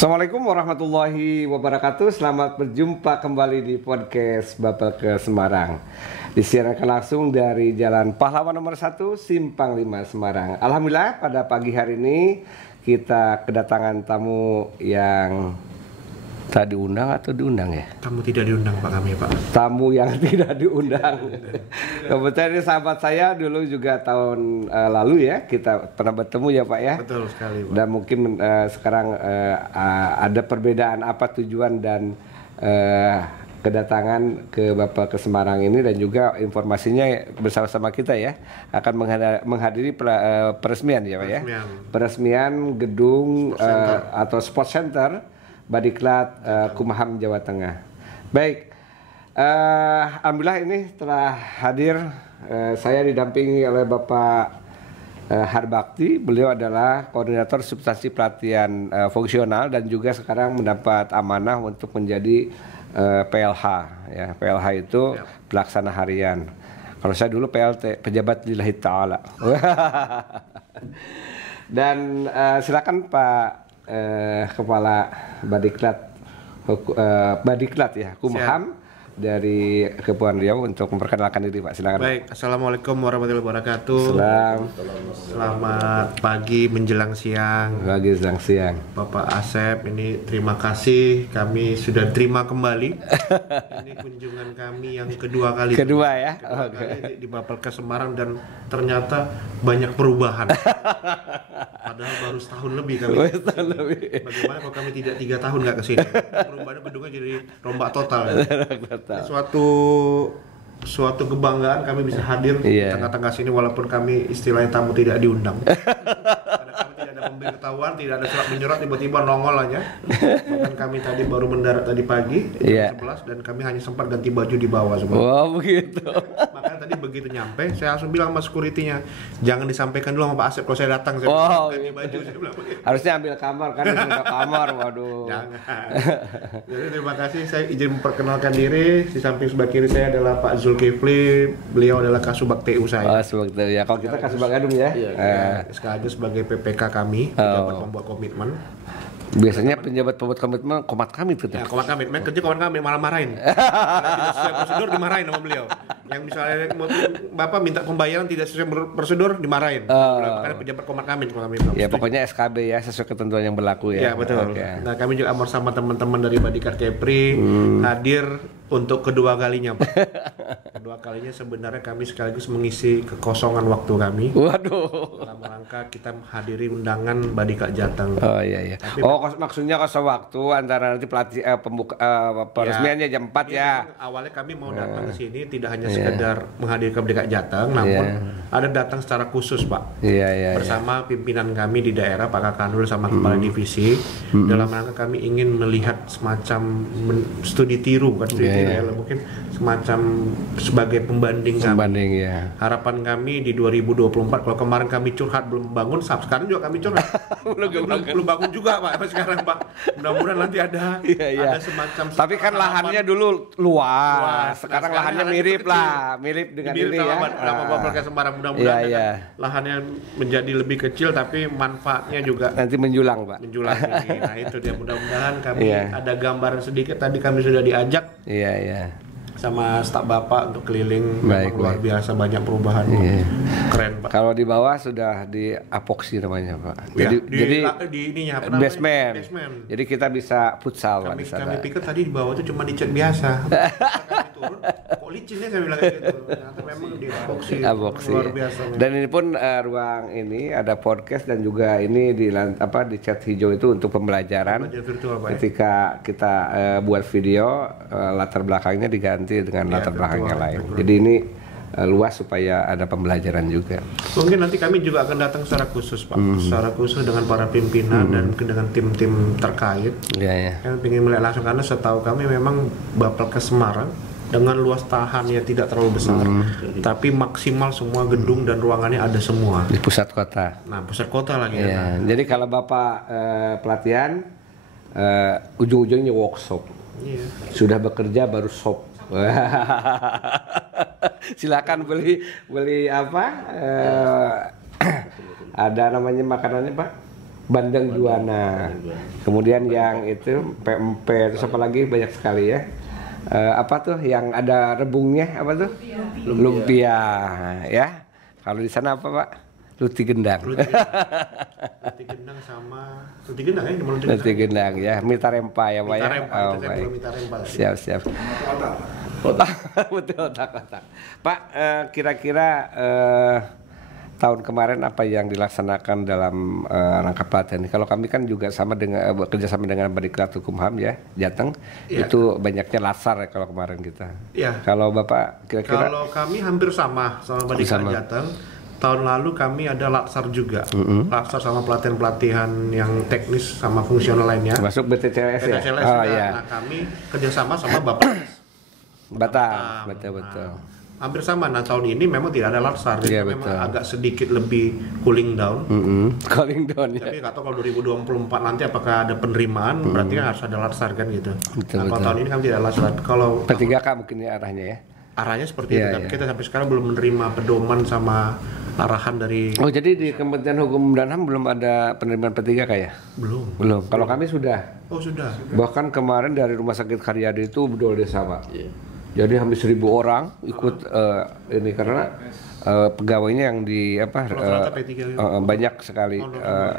Assalamualaikum warahmatullahi wabarakatuh. Selamat berjumpa kembali di podcast Bapak ke Semarang. Disiarkan langsung dari Jalan Pahlawan nomor 1 Simpang 5 Semarang. Alhamdulillah pada pagi hari ini kita kedatangan tamu yang tak diundang atau diundang ya? Tamu tidak diundang Pak kami Pak. Tamu yang tidak diundang. Kebetulan ini sahabat saya dulu juga tahun lalu ya kita pernah bertemu ya Pak ya. Betul sekali Pak. Dan mungkin sekarang ada perbedaan apa tujuan dan kedatangan ke Bapak ke Semarang ini, dan juga informasinya bersama-sama kita ya akan menghadiri peresmian ya Pak ya. Peresmian gedung atau sport center Badiklat Kumham Jawa Tengah. Baik, alhamdulillah ini telah hadir. Saya didampingi oleh Bapak Harbakti. Beliau adalah koordinator substansi pelatihan fungsional dan juga sekarang mendapat amanah untuk menjadi PLH. Ya, PLH itu pelaksana harian. Kalau saya dulu PLT, pejabat lillahi ta'ala. Dan silakan Pak Kepala Badiklat ya, Kumham dari Kepulauan Riau untuk memperkenalkan diri Pak. Silakan. Baik, Assalamualaikum warahmatullahi wabarakatuh. Selamat pagi menjelang siang. Pagi menjelang siang. Bapak Asep, ini terima kasih, kami sudah terima kembali. Ini kunjungan kami yang kedua kali. Kedua ya. Kali di Bapak ke Semarang, dan ternyata banyak perubahan. Padahal baru setahun lebih kami. Bagaimana kalau kami tidak 3 tahun nggak kesini? Perubahannya gedungnya jadi rombak total. Suatu kebanggaan kami bisa hadir di tengah-tengah sini, walaupun kami istilahnya tamu tidak diundang. Karena kami tidak ada pemberitahuan, tidak ada surat menyurat, tiba-tiba nongol aja. Bahkan kami tadi baru mendarat tadi pagi jam 11, dan kami hanya sempat ganti baju di bawah semua. Wow, begitu. Makanya tadi begitu nyampe, saya langsung bilang sama security-nya, jangan disampaikan dulu sama Pak Asep kalau saya datang, saya ganti baju. Saya bilang begitu. Harusnya ambil kamar kan, ambil kamar, waduh. Jangan. Jadi terima kasih, saya izin memperkenalkan diri. Di samping sebelah kiri saya adalah Pak Zulkifli, beliau adalah Kasubag TU saya. Subag TU ya, kalau kita Kasubag Gadung ya. Sekaligus sebagai PPK kami, dapat membuat komitmen. Biasanya penjabat pembuat komitmen komat kami tuh. Ya, komat kami, kerja komat kami malah marahin. Karena tidak sesuai prosedur dimarahin sama beliau. Yang misalnya Bapak minta pembayaran tidak sesuai prosedur dimarahin. Karena pejabat komat kami kalau kami bilang. Ya pokoknya SKB ya, sesuai ketentuan yang berlaku ya. Ya betul. Okay. Nah kami juga bersama teman-teman dari Badiklat Kepri hadir untuk kedua kalinya Pak. Kedua kalinya sebenarnya kami sekaligus mengisi kekosongan waktu kami. Waduh. Dalam rangka kita menghadiri undangan Badiklat Jateng. Oh iya. Tapi, maksudnya kosong waktu antara nanti pelatih peresmiannya jam 4 ya. Awalnya kami mau datang ke sini tidak hanya sekedar menghadiri Badiklat Jateng, namun ada datang secara khusus Pak. Bersama pimpinan kami di daerah Pak Kakanul sama kepala divisi. Dalam rangka kami ingin melihat semacam studi tiru, bukan studi tiru ya, mungkin semacam sebagai pembanding kami. Harapan kami di 2024, kalau kemarin kami curhat belum bangun, sekarang juga kami curhat. belum bangun juga Pak sekarang Pak. Mudah-mudahan nanti ada semacam. Tapi kan lahannya dulu luas. Sekarang lahannya mirip dengan ini ya. Bapak ke Semarang, mudah-mudahan lahannya menjadi lebih kecil tapi manfaatnya juga nanti menjulang Pak. Nah itu dia, mudah-mudahan kami ada gambaran sedikit. Tadi kami sudah diajak sama staf Bapak untuk keliling. Memang luar biasa banyak perubahan. Keren Pak. Kalau di bawah sudah di apoksi namanya Pak. Jadi di ininya apa namanya? Basement. Jadi kita bisa futsal Pak di sana. Kami pikir tadi di bawah itu cuma dicat biasa. Kami turun, kok licinnya saya bilang gitu. Ternyata memang di apoksi. Luar biasa. Dan ini pun ruang ini ada podcast, dan juga ini di cat hijau itu untuk pembelajaran. Virtual, Pak, ketika kita buat video, latar belakangnya diganti dengan latar belakang yang lain. Jadi ini luas supaya ada pembelajaran juga. Mungkin nanti kami juga akan datang secara khusus Pak, secara khusus dengan para pimpinan dan dengan tim-tim terkait. Kami ingin melihat langsung, karena setahu kami memang Bapak ke Semarang dengan luas tahannya tidak terlalu besar, tapi maksimal semua gedung dan ruangannya ada semua di pusat kota. Nah pusat kota lagi. Jadi kalau Bapak pelatihan, ujung-ujungnya workshop. Sudah bekerja baru shop. Silakan beli apa? Ada namanya makanannya Pak? Bandeng Juana. Kemudian yang itu PMP, terus apa lagi banyak sekali ya. Apa tuh yang ada rebungnya apa tuh? Lumpia ya. Kalau di sana apa Pak? Luti gendang. Luti gendang sama luti gendang ya, luti gendang ya. Mita rempa ya Pak ya. Oh, baik. Siap. Betul otak. Pak, kira-kira tahun kemarin apa yang dilaksanakan dalam rangka pelatihan? Kalau kami kan juga sama dengan kerjasama dengan Badikat Hukum HAM ya, Jateng. Ya. Itu banyaknya latsar ya kalau kemarin kita. Ya. Kalau Bapak kira-kira? Kalau kami hampir sama Badikat Jateng. Tahun lalu kami ada latsar juga, latsar sama pelatihan-pelatihan yang teknis sama fungsional lainnya. Masuk BTCLS ya? Oh, iya. Nah kami kerjasama sama Bapak Batam, betul. Hampir sama. Nah tahun ini memang tidak ada latsar, jadi memang agak sedikit lebih cooling down. Cooling down ya. Tapi nggak tahu kalau 2024 nanti apakah ada penerimaan, berarti kan harus ada latsar kan gitu. Betul. Tahun ini kami tidak latsar. Kalau P3K mungkin ya arahnya ya? Arahnya seperti itu, tapi kita sampai sekarang belum menerima pedoman sama arahan dari. Oh jadi di Kementerian Hukum dan HAM belum ada penerimaan P3K ya? Belum. Kalau kami sudah. Oh sudah. Bahkan kemarin dari Rumah Sakit Karyadi itu bedol desa Pak. Jadi hampir 1.000 orang ikut ini karena pegawainya yang di banyak sekali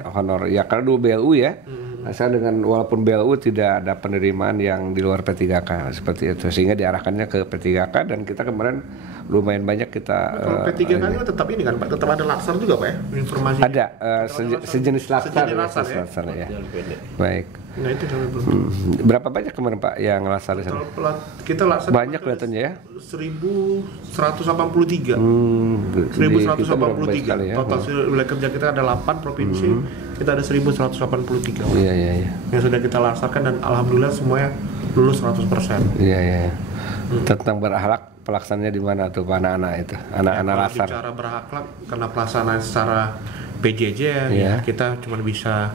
honor. Ya karena dulu BLU ya. Asal dengan walaupun BLU tidak ada penerimaan yang di luar P3K seperti itu, sehingga diarahkannya ke P3K dan kita kemarin lumayan banyak kita. Kalau P3K itu tetap ini kan Pak, tetap ada latsar juga Pak ya, informasi. Ada sejenis latsar ya. Baik. Nah itu kami belum. Berapa banyak kemarin Pak yang latsar di sana? Kita latsar banyak kelihatannya ya. 1183. 1183. Ya. Total wilayah kerja kita ada 8 provinsi. Kita ada 1183. Iya. Yang sudah kita laksanakan dan alhamdulillah semuanya lulus 100%. Iya. Tentang berakhlak pelaksanaannya di mana tuh anak-anak itu? Anak-anak latsar. Bicara berakhlak karena pelaksanaan secara PJJ ya kita cuma bisa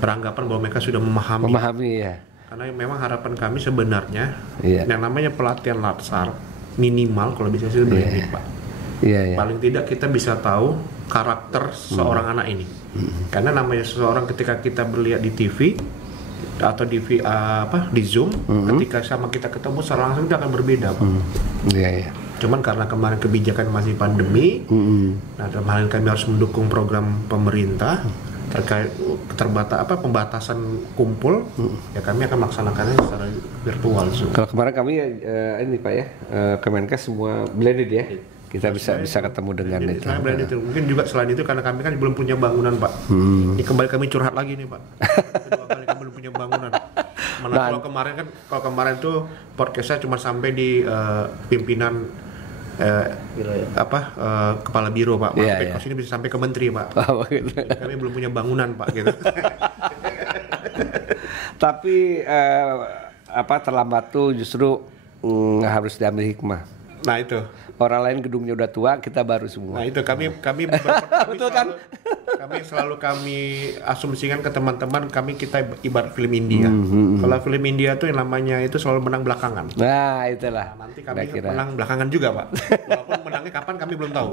beranggapan bahwa mereka sudah memahami ya. Karena memang harapan kami sebenarnya yang namanya pelatihan latsar minimal kalau bisa sih ini Pak. Iya. Paling tidak kita bisa tahu karakter seorang anak ini. Karena namanya seseorang ketika kita melihat di TV atau di Zoom, ketika sama kita ketemu secara langsung itu akan berbeda Pak. Iya. Cuman karena kemarin kebijakan masih pandemi, nah kemarin kami harus mendukung program pemerintah terkait pembatasan kumpul, ya kami akan melaksanakannya secara virtual. Kalau kemarin kami ini Pak ya, Kemenkes semua blended ya. Kita bisa ketemu dengan itu. Mungkin juga selain itu karena kami kan belum punya bangunan Pak. Ini kembali kami curhat lagi nih Pak. Kedua kali kami belum punya bangunan. Kalau kemarin tuh podcastnya cuma sampai di pimpinan kepala biro Pak. Kos ini bisa sampai ke menteri Pak. Gitu. Kami belum punya bangunan Pak gitu. Tapi terlambat tuh justru harus diambil hikmah. Nah itu. Orang lain gedungnya udah tua, kita baru semua. Nah itu kami betul kan? Kami asumsikan ke teman-teman kita ibarat film India. Kalau film India tuh yang namanya itu selalu menang belakangan. Nah itulah. Nanti kami menang belakangan juga Pak. Walaupun menangnya kapan kami belum tahu.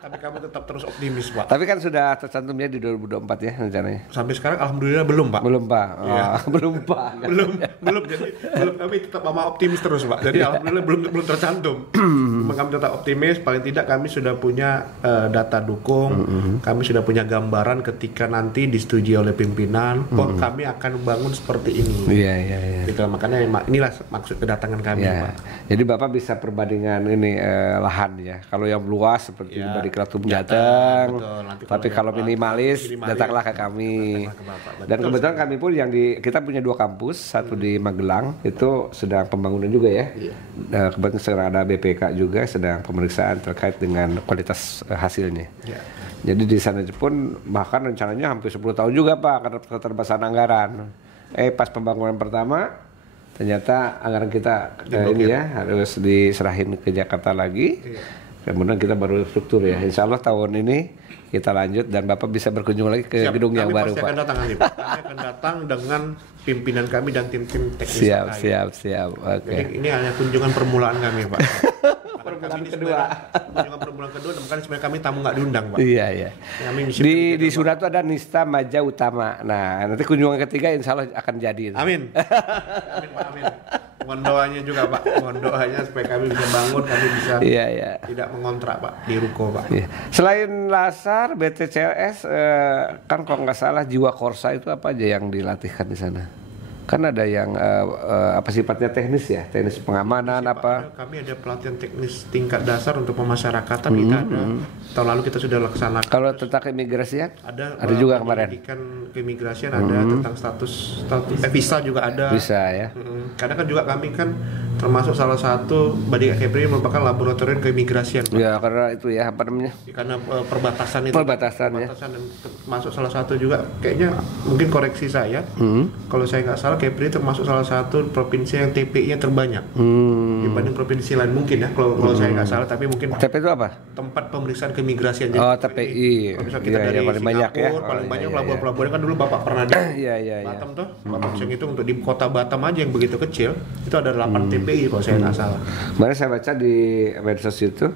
Tapi kami tetap terus optimis Pak. Tapi kan sudah tercantumnya di 2024 ya rencananya. Sampai sekarang alhamdulillah belum Pak. Belum Pak. Belum Pak. Jadi kami tetap optimis terus Pak. Jadi alhamdulillah belum tercantum. Kami tetap optimis, paling tidak kami sudah punya data dukung, kami sudah punya gambaran ketika nanti disetujui oleh pimpinan, kami akan bangun seperti ini. Iya. Gitu, makanya inilah maksud kedatangan kami, Pak. Jadi Bapak bisa perbandingan ini lahan ya. Kalau yang luas seperti di Badikat Hukum Jateng, tapi kalau minimalis datanglah ke kami. Dan kebetulan kami pun kita punya 2 kampus, satu di Magelang itu sedang pembangunan juga ya. Kebetulan sekarang ada BPK juga sedang pemeriksaan terkait dengan kualitas hasilnya. Jadi di sana pun bahkan rencananya hampir 10 tahun juga Pak karena keterbatasan anggaran. Pas pembangunan pertama ternyata anggaran kita harus diserahin ke Jakarta lagi. Kemudian kita baru struktur ya. Insya Allah tahun ini kita lanjut dan Bapak bisa berkunjung lagi ke gedung yang baru Pak. Kami akan datang dengan pimpinan kami dan tim-tim teknis. Siap. Oke. Jadi ini hanya kunjungan permulaan kami Pak. bulan kedua. Bulan kedua, makanya sebenarnya kami tamu nggak diundang, Pak. Iya, iya. Di surat itu ada Nista Maja Utama. Nah, nanti kunjungan ketiga insya Allah akan jadi. Amin. Amin, Pak, amin. Mohon doanya juga, Pak. Mohon doanya supaya kami bisa bangun, kami bisa tidak mengontrak, Pak, di ruko, Pak. Iya. Selain Lasar, BTCLS kan kalau nggak salah Jiwa Korsa itu apa aja yang dilatihkan di sana? Kan ada yang apa sifatnya teknis ya, teknis pengamanan apa? Kami ada pelatihan teknis tingkat dasar untuk pemasyarakatan kita ada. Tahun lalu kita sudah laksanakan. Kalau tentang keimigrasian? Ada juga kemarin. Pendidikan keimigrasian ada, tentang status visa juga ada. Visa ya. Kadang kan juga kami kan termasuk salah satu Badik Kepri merupakan laboratorium keimigrasian. Ya karena itu ya apa namanya? Karena perbatasan itu. Perbatasan ya. Dan masuk salah satu juga kayaknya mungkin koreksi saya. Kalau saya nggak salah Kepri termasuk salah satu provinsi yang TPI-nya terbanyak dibanding provinsi lain mungkin ya kalau saya nggak salah, tapi mungkin TPI itu apa? Tempat pemeriksaan keimigrasian. TPI. Kalau misalnya kita dari paling banyak ya. Paling banyak pelabuhan-pelabuhan kan dulu Bapak pernah di Batam tuh. Bapak bisa ngitung untuk di kota Batam aja yang begitu kecil itu ada 8 TPI kalau saya nggak salah. Kemarin saya baca di medsos itu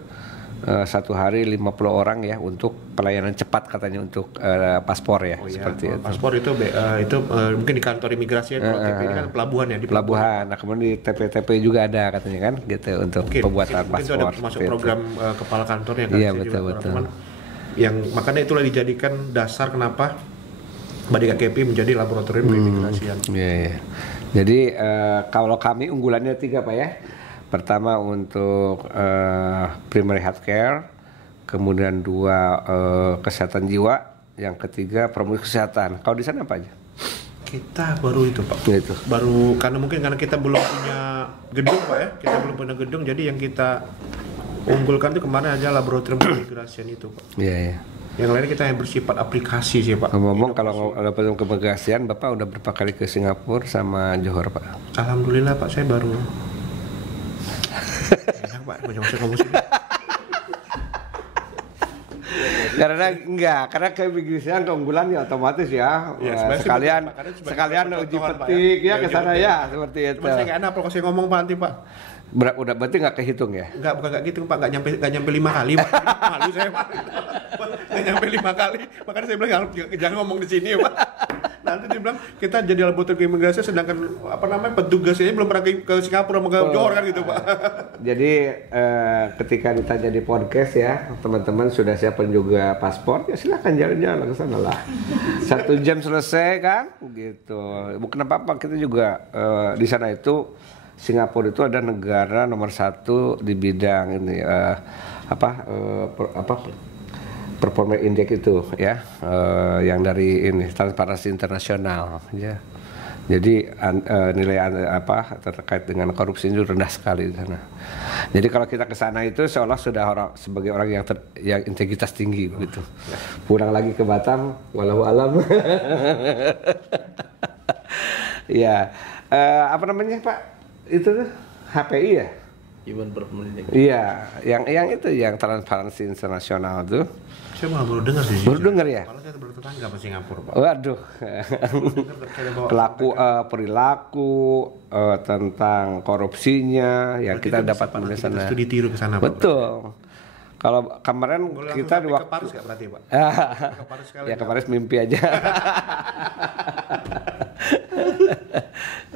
satu hari 50 orang ya untuk pelayanan cepat katanya untuk paspor ya, seperti itu. Paspor itu mungkin di kantor imigrasi kalau TPI ini kan pelabuhan ya, di pelabuhan. Nah kemudian di TP juga ada katanya kan gitu untuk pembuatan paspor. Itu ada masuk program kepala kantornya kan. Iya betul. Yang makanya itulah dijadikan dasar kenapa Badik KPI menjadi laboratorium keimigrasian. Iya. Jadi kalau kami unggulannya 3 Pak ya. Pertama untuk primary health care, kemudian 2 kesehatan jiwa, yang ketiga promosi kesehatan. Kalau di sana apa aja? Kita baru itu Pak. Itu. Baru karena kita belum punya gedung Pak ya. Kita belum punya gedung, jadi yang kita unggulkan itu kemarin aja laboratorium keimigrasian itu Pak. Iya. Yang lain kita yang bersifat aplikasi sih Pak. Ngomong kalau laboratorium keimigrasian, Bapak udah berapa kali ke Singapura sama Johor Pak? Alhamdulillah Pak, saya baru. Enak Pak, masuk kamu sini. Karena keimigrasian keunggulan ya otomatis ya, sekalian uji petik ya ke sana ya seperti itu. Cuma saya nggak enak kalau saya ngomong Pak nanti Pak. Udah berarti nggak kehitung ya? Bukan nggak gitu Pak, nggak nyampe 5 kali Pak. Malu saya Pak. Nggak nyampe 5 kali, makanya saya bilang jangan ngomong di sini Pak. Nanti dia bilang kita jadi laboratorium keimigrasian sedangkan petugasnya belum pernah ke Singapura sama ke Johor kan gitu Pak. Jadi ketika ditanya di podcast ya, teman-teman sudah siapin juga paspor ya silakan jalan-jalan ke sana lah. 1 jam selesai kan gitu. Bukan apa-apa, kita juga di sana itu Singapura itu ada negara nomor 1 di bidang ini performance index itu ya, yang dari ini Transparansi Internasional ya. Jadi nilai terkait dengan korupsi itu rendah sekali di sana. Jadi kalau kita ke sana itu seolah sudah sebagai orang yang integritas tinggi gitu. Pulang lagi ke Batam, walau alam. Ya, apa namanya Pak? Itu HPI ya? Human Performance Index. Iya, yang itu yang Transparansi Internasional tuh. Saya malah baru dengar sih. Baru dengar ya? Malah saya bertetangga sama Singapura Pak. Waduh. Perilaku tentang korupsinya yang kita dapat di sana. Studi tiru ke sana Pak. Betul. Kalau kemarin kita di waktu ke Paris nggak berarti Pak? Ke Paris ya ke Paris mimpi aja.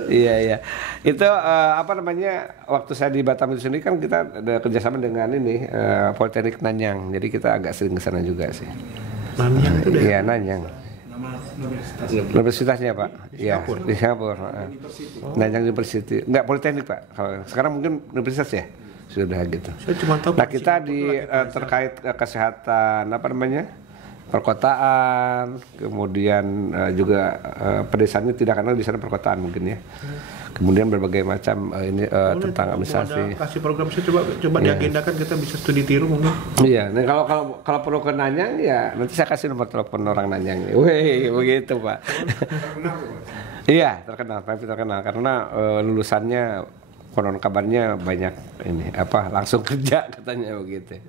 Iya. Itu apa namanya, waktu saya di Batam itu sendiri kan kita ada kerjasama dengan ini Politeknik Nanyang. Jadi kita agak sering ke sana juga sih. Nanyang itu deh. Iya, Nanyang. Universitasnya Pak. Iya, di Singapura. Nanyang University. Enggak Politeknik Pak. Kalau sekarang mungkin universitas ya. Sudah gitu. Saya cuma tahu. Nah, kita di terkait kesehatan perkotaan, kemudian juga pedesaan tidak kenal di sana perkotaan mungkin ya. Kemudian berbagai macam tentang administrasi. Kasih program saya coba diagendakan, kita bisa studi tiru mungkin. Iya, nah kalau perlu ke Nanyang ya nanti saya kasih nomor telepon orang Nanyang. Wih, begitu Pak. Iya, terkenal karena lulusannya konon kabarnya banyak ini langsung kerja katanya begitu.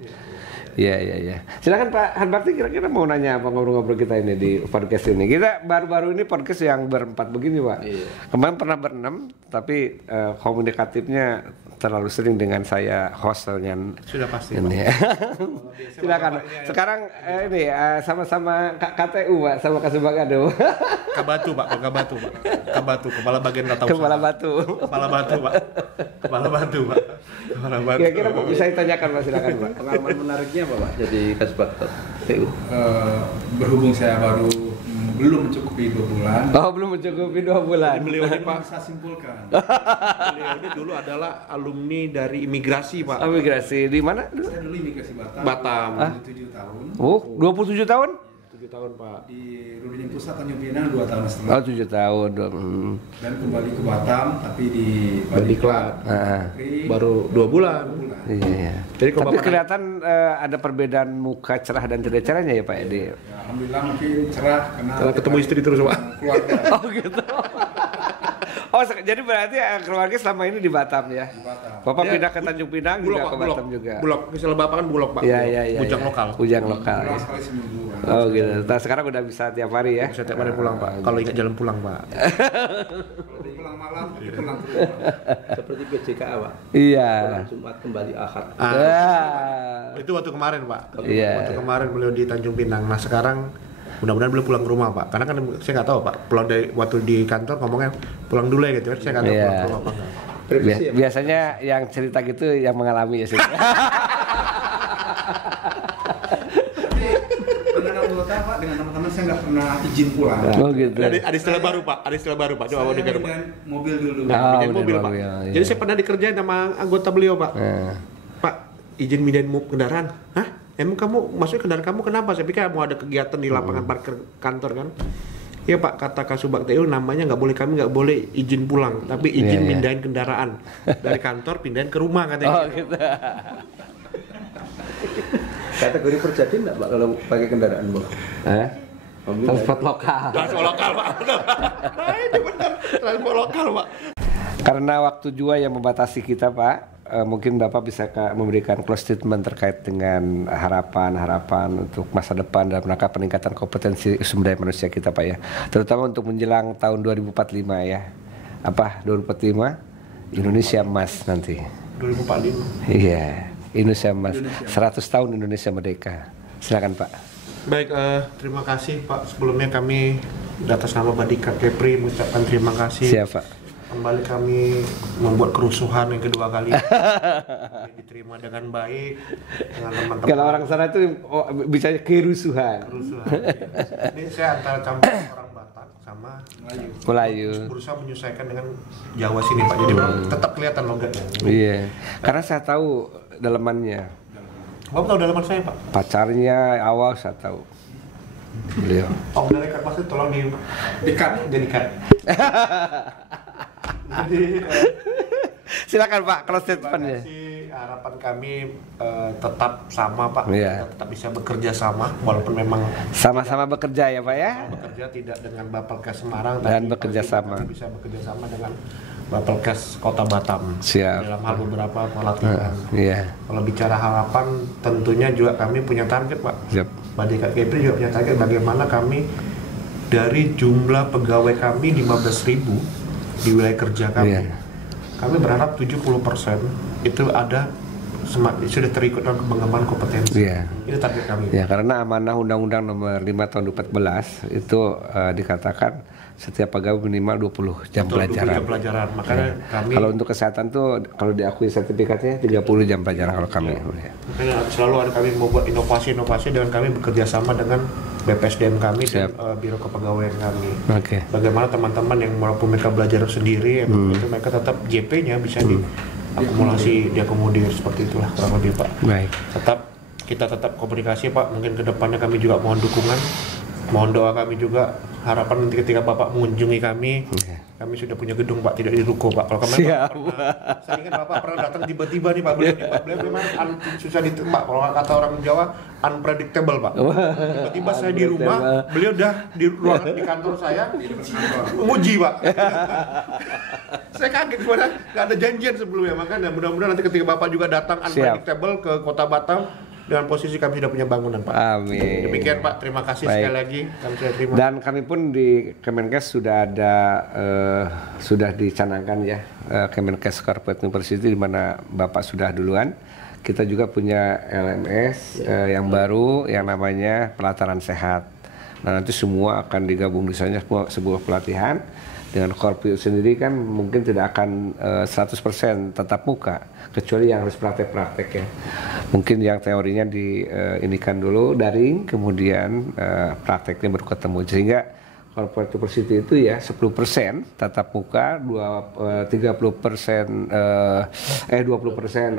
Iya. Silakan Pak Hanbarti, kira-kira mau nanya apa ngobrol-ngobrol kita ini di podcast ini. Kita baru-baru ini podcast yang berempat begini Pak. Iya. Kemarin pernah berenam, tapi komunikatifnya terlalu sering dengan saya host dengan sudah pasti ini. Silakan. Sekarang ini sama-sama KTU Pak, sama Kasubagado. Kabatu Pak, kepala bagian tata usaha. Kepala batu Pak. Kira-kira bisa ditanyakan Pak, silakan Pak. Pengalaman menariknya apa Pak jadi Kasubagado TU? Berhubung saya baru belum mencukupi 2 bulan. Oh, belum mencukupi 2 bulan. Beliau ini Pak, saya simpulkan. beliau ini dulu adalah alumni dari imigrasi Pak. Imigrasi di mana? Saya dulu imigrasi Batam. 27 tahun. Oh, 27 tahun? 7 tahun Pak. Di Rudin Pusat Tanjung Pinang 2 tahun setengah. Oh, 7 tahun. Dan kembali ke Batam tapi di Badiklat. Baru 2 bulan. Iya. Jadi tapi kelihatan ada perbedaan muka cerah dan tidak cerahnya ya Pak Edi. Ya, alhamdulillah mungkin cerah karena ketemu istri terus Pak. Keluarga. Oh gitu. Oh, jadi berarti keluarga selama ini di Batam ya? Di Batam. Bapak pindah ke Tanjung Pinang juga ke Batam juga? Bulog, misalnya Bapak kan Bulog Pak. Iya. Bujang lokal. Bujang lokal. Pulang sekali seminggu. Oh gitu. Nah, sekarang udah bisa tiap hari ya? Bisa tiap hari pulang Pak. Kalau ingat jalan pulang Pak. Kalau pulang malam, pulang ke rumah. Seperti PJKA Pak. Iya. Jumat kembali Ahad. Itu waktu kemarin Pak. Iya. Waktu kemarin beliau di Tanjung Pinang. Nah sekarang mudah-mudahan beliau pulang ke rumah Pak. Karena kan saya nggak tahu Pak. Pulang dari waktu di kantor ngomongnya pulang dulu ya gitu. Saya nggak tahu pulang ke rumah apa enggak. Biasanya yang cerita gitu yang mengalami ya sih. Pak, dengan teman-teman saya nggak pernah izin pulang. Oh gitu. Ada istilah baru Pak. Coba mau dengar Pak. Mobil dulu. Pindahin mobil Pak. Iya. Jadi saya pernah dikerjain sama anggota beliau Pak. Pak, izin pindahin kendaraan. Hah? Emang kamu maksudnya kendaraan kamu kenapa? Saya pikir mau ada kegiatan di lapangan parkir kantor kan. Iya Pak, kata Kasubag TU namanya kami nggak boleh izin pulang, tapi izin pindahin kendaraan dari kantor pindahin ke rumah katanya. Oh gitu. Kategori perjadi enggak Pak kalau pakai kendaraan Bu? Transport lokal. Transport lokal Pak. Nah itu benar, transport lokal Pak. Karena waktu juga yang membatasi kita Pak, mungkin Bapak bisa memberikan close statement terkait dengan harapan untuk masa depan dalam rangka peningkatan kompetensi sumber daya manusia kita Pak ya. Terutama untuk menjelang tahun 2045 ya. 2045 Indonesia emas nanti. 2045. Iya, Indonesia emas. 100 tahun Indonesia merdeka. Silakan Pak. Baik, terima kasih Pak. Sebelumnya kami atas nama Badiklat Kepri mengucapkan terima kasih. Siapa? Kembali kami membuat kerusuhan yang kedua kali. Diterima dengan baik dengan teman-teman. Kalau orang sana itu bisa kerusuhan. Ini saya antara campur orang Batak sama Melayu. Berusaha menyesuaikan dengan Jawa sini Pak. Jadi tetap kelihatan logatnya. Iya. Karena saya tahu dalemannya. Bapak tahu daleman saya Pak? Pacarnya awal saya tahu. Beliau. Om Malaikat pasti tolong jadikan. Jadi silakan Pak, close statement-nya. Harapan kami tetap sama Pak, Kita tetap bisa bekerja sama walaupun memang sama-sama bekerja ya Pak ya. Bekerja tidak dengan Bapelkes Semarang dan bekerja sama. Bisa bekerja sama dengan Bapelkes Kota Batam. Siap. Dalam hal beberapa pelatihan. Iya. Kalau bicara harapan, tentunya juga kami punya target Pak. Siap. Badiklat Kepri juga punya target bagaimana kami dari jumlah pegawai kami 15.000 di wilayah kerja kami. Kami berharap 70% itu sudah terikut dalam pengembangan kompetensi. Itu target kami. Ya, karena amanah Undang-Undang Nomor 5 Tahun 2014 itu dikatakan setiap pegawai minimal 20 jam pelajaran. 20 jam pelajaran. Makanya kami kalau untuk kesehatan tuh kalau diakui sertifikatnya 30 jam pelajaran kalau kami. Makanya selalu ada kami membuat inovasi-inovasi dengan kami bekerja sama dengan BPSDM kami dan Biro Kepegawaian kami. Bagaimana teman-teman yang walaupun mereka belajar sendiri, itu mereka tetap JP-nya bisa diakomodir seperti itulah kurang lebih Pak. Baik. Kita tetap komunikasi Pak. Mungkin kedepannya kami juga mohon dukungan, mohon doa kami juga harapan nanti ketika Bapak mengunjungi kami, kami sudah punya gedung Pak, tidak di ruko Pak. Kalau kemarin Bapak pernah, saya ingat Bapak pernah datang tiba-tiba nih Pak, beliau memang susah Pak, kalau kata orang Jawa unpredictable Pak. Tiba-tiba saya di rumah, beliau udah di ruangan di kantor saya, muji Pak. Saya kaget karena nggak ada janjian sebelumnya, makanya mudah-mudahan nanti ketika Bapak juga datang unpredictable ke Kota Batam, dengan posisi kami sudah punya bangunan Pak. Amin. Demikian Pak, terima kasih sekali lagi kami sudah terima. Dan kami pun di Kemenkes sudah ada sudah dicanangkan ya Kemenkes Corporate University di mana Bapak sudah duluan. Kita juga punya LMS yang baru yang namanya Pelataran Sehat. Nah nanti semua akan digabung di sana sebuah pelatihan. Dengan Korpio sendiri kan mungkin tidak akan 100% tatap muka, kecuali yang harus praktek-praktek ya. Mungkin yang teorinya diinikan dulu daring, kemudian prakteknya baru ketemu. Sehingga Corporate University itu ya 10% tatap muka, 20%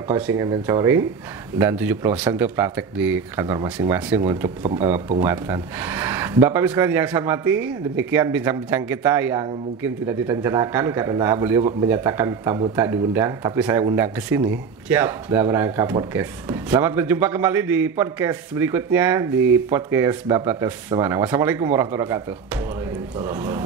coaching and mentoring, dan 70% itu praktek di kantor masing-masing untuk penguatan. Bapak Ibu sekalian yang saya hormati, demikian bincang-bincang kita yang mungkin tidak direncanakan karena beliau menyatakan tamu tak diundang, tapi saya undang ke sini. Siap. Dalam rangka podcast. Selamat berjumpa kembali di podcast berikutnya di podcast Bapak Kes Semarang. Wassalamualaikum warahmatullahi wabarakatuh. Waalaikumsalam.